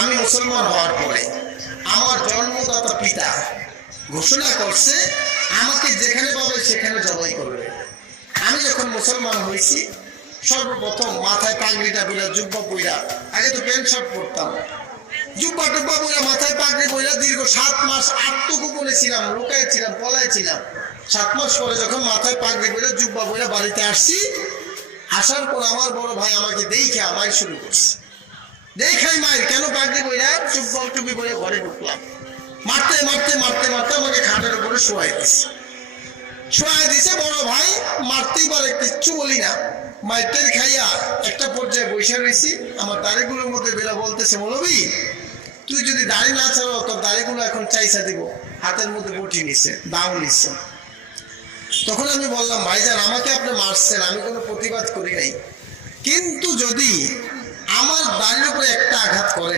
আমি মুসলমান হওয়ার পরে আমার জন্মদাতা পিতা ঘোষণা করছে আমাকে যেখানে পাবে সেখানে জবাই করবে। আমি যখন মুসলমান হয়েছি সর্বপ্রথম মাথায় পাগড়িটা পইরা, জুব্বা পইরা, আগে তো প্যান্ট শার্ট পরতাম, জুব্বা টুব্বা পইরা মাথায় পাগড়ি পইরা দীর্ঘ 7 মাস আত্মগোপনে ছিলাম, লুকায় ছিলাম, পলায় ছিলাম। 7 মাস পরে যখন মাথায় পাগড়ি পইরা জুব্বা পইরা বাড়িতে আসছি, আসার পর আমার বড় ভাই আমাকে দেখে মাইর শুরু করছে। দেখাই মাইর, কেন পাগড়ি পইরা জুব্বা টুপি পরে ঘরে ঢুকলাম। মারতে মারতে মারতে মারতে আমাকে খাটের উপরে শোয়াই দিছে বড় ভাই। মারতেই পারে, কিচ্ছু বলি না, মাইটের খাইয়া একটা পর্যায়ে বসে রয়েছি। আমার দাড়িগুলোর মধ্যে বেলা বলতেছে, মৌলবী তুই যদি দাড়ি না ছাড়ো তোর দাড়িগুলো এখন চাইসা দিব। হাতের মধ্যে বটি নিছে, দাও নিচ্ছে। তখন আমি বললাম, ভাইজান আমাকে আপনি মারছেন, আমি কোনো প্রতিবাদ করি নাই, কিন্তু যদি আমার দাড়ির উপরে একটা আঘাত করে